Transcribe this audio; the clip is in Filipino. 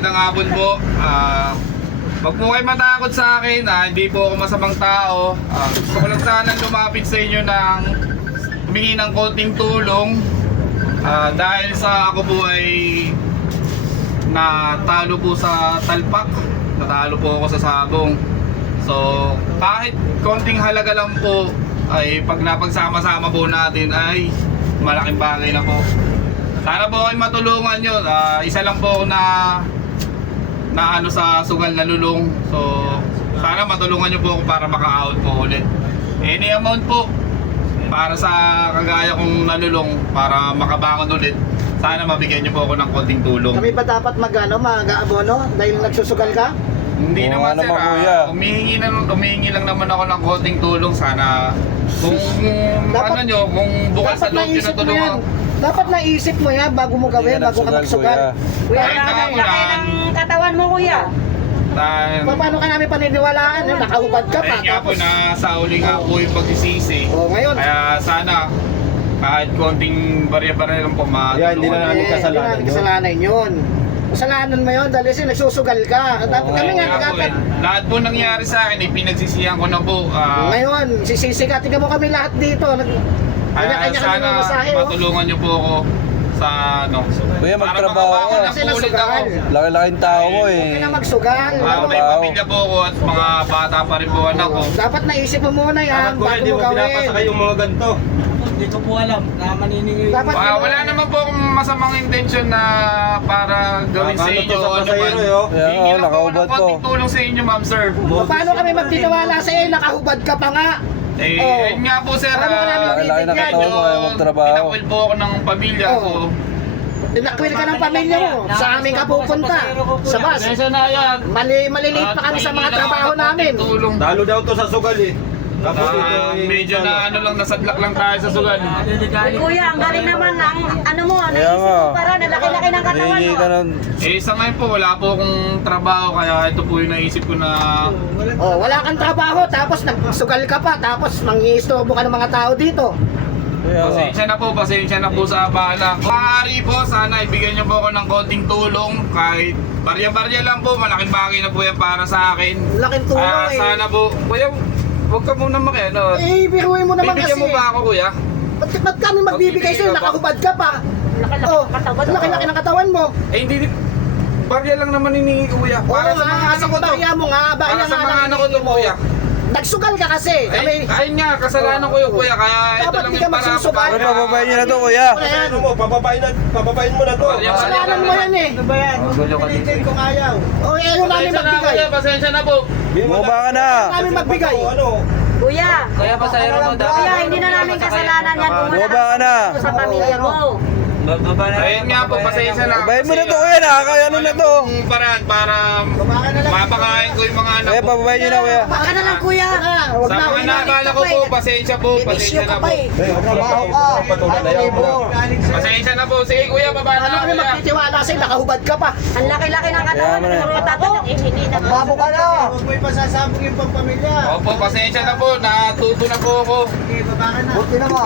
Magandang hapon po. Wag po kayo matakot sa akin. Hindi po ako masamang tao. Gusto ko lang sana lumapit sa inyo ng humingi ng konting tulong. Dahil sa ako po ay natalo po sa talpak. Natalo po ako sa sabong. So kahit konting halaga lang po ay pag napagsama-sama po natin ay malaking bagay na po. Sana po kayo matulungan nyo. Isa lang po ako na ano sa sugal na lulong. So sana matulungan nyo po ako para maka-out po ulit. Any amount po para sa kagaya kong nalulong para makabangon ulit. Sana mabigyan nyo po ako ng konting tulong. Kami ba dapat mag-abono dahil nagsusugal ka? Hindi naman sir, humihingi lang naman ako ng konting tulong. Sana kung Dapat- ano nyo, kung bukas sa loob nyo na tulungan. Dapat naisip mo yan bago mo gawin, bago ka magsugal. Kuya, Kahit laki nakakulan. ng katawan mo, kuya. Dahil Paano ka namin paniniwalaan? Nakahubad ka pa. ayun nga po, nasa uli nga po yung pagsisisi. Ngayon, Kaya sana kahit konting barya-barya lang po Hindi na namin kasalanan hindi kasalanan yun. Kasalanan mo yun dahil kasi nagsusugal ka. Dapat kami nga Kaya po, dapat. lahat po nangyari sa akin, pinagsisihan ko na po. Ngayon, sisisi ka. Tingnan mo kami lahat dito. Kaya Kanya-kanya kami sana mamasahe. matulungan niyo po ako sa ano. Kuya, para magtrabaho makabangon ka. na Kasi po ulit ako. nasugal. Laki-laking tao mo eh. Kaya magsugal. May pamilya po ako at mga bata pa rin po anak ko. Dapat naisip mo muna yan bago mo gawin. yung mga ganito. Hindi ko po alam na maniningil. Dapat Wala naman po akong masamang intention na para gawin sa inyo o ano man. Kaya Hingi lang po ako ng nakahubad po. konting tulong sa inyo, ma'am sir. Paano kami magtitiwala sa iyo? Nakahubad ka pa nga. Ayun nga po sir, Paano ka namin Laki na katawan mo kaya magtrabaho. tinakwil po ako ng pamilya ko. Tinakwil ka ng pamilya mo. Sa amin ka pupunta. Sa bus. Kesa na yan. Maliliit pa kami sa mga trabaho namin. Tulong. Talo daw to sa sugal eh. Tapos Medyo na ano lang, nasadlak lang tayo sa sugal. Uy, kuya, ang galing naman ng ano mo, Kaya naisip nga. mo para, nalaki-laki ng katawan Hihingi mo. ka ng... Sa ngayon po, wala po akong trabaho, kaya ito po yung naisip ko na Wala kang trabaho, tapos nagsugal ka pa, tapos mangiistorbo ka ng mga tao dito. Kaya nga. pasensya na po sa abala. Maaari po, sana ibigyan niyo po ako ng konting tulong. Kahit barya-barya lang po, malaking bagay na po yan para sa akin. Laking tulong eh. Sana po, kuya, huwag ka muna makiano. Biruin mo naman kasi. Bibigyan mo ba ako, kuya? Ba't kami magbibigay sa'yo? Nakahubad ka pa. Laki-laki Oh, ng katawan mo. laki-laki ng katawan mo. Hindi, barya lang naman hiningi, kuya. Para sa mga anak ko to. Barya mo nga, barya Para sa nga mga lang anak ko to, hinihingi mo. kuya. Nagsugal ka kasi. Ay, ayun nga, kasalanan ko yung kuya, kaya ito Dapat lang di ka yung para. magsusugal. Pero pababayin niyo na to kuya. Wala yan. Pababayin mo na to. Kasalanan mo yan eh. Ano ba yan? Pilitin kung ayaw. O, ayaw namin Pasensya na, magbigay. kuya, pasensya na po. Bumaba ka na. Ayaw namin magbigay. Kuya, Kaya pa sa'yo mo kuya, hindi na namin kasalanan yan kung Bumaba ka na. sa pamilya mo. Ayun nga po, pasensya na. Babayin mo na to kuya. Nakakaya ano na to. Yung paraan para mapakain ko yung mga anak Kaya ko. pababayin niyo na kuya. Baka na lang, kuya. Sa mga nakakala ko po, pasensya po, pasensya na po. Trabaho ka. Pasensya na po. Sige kuya, baba Ano na kami kuya. magtitiwala sa'yo? Nakahubad ka pa. Ang laki-laki ng katawan Kaya mo na. mo. Tatanong, hindi na. Babo ka na. Huwag mo ipasasabog yung pagpamilya. Opo, pasensya na po. Natuto na po ako. Okay, baba ka na. Buti na mo.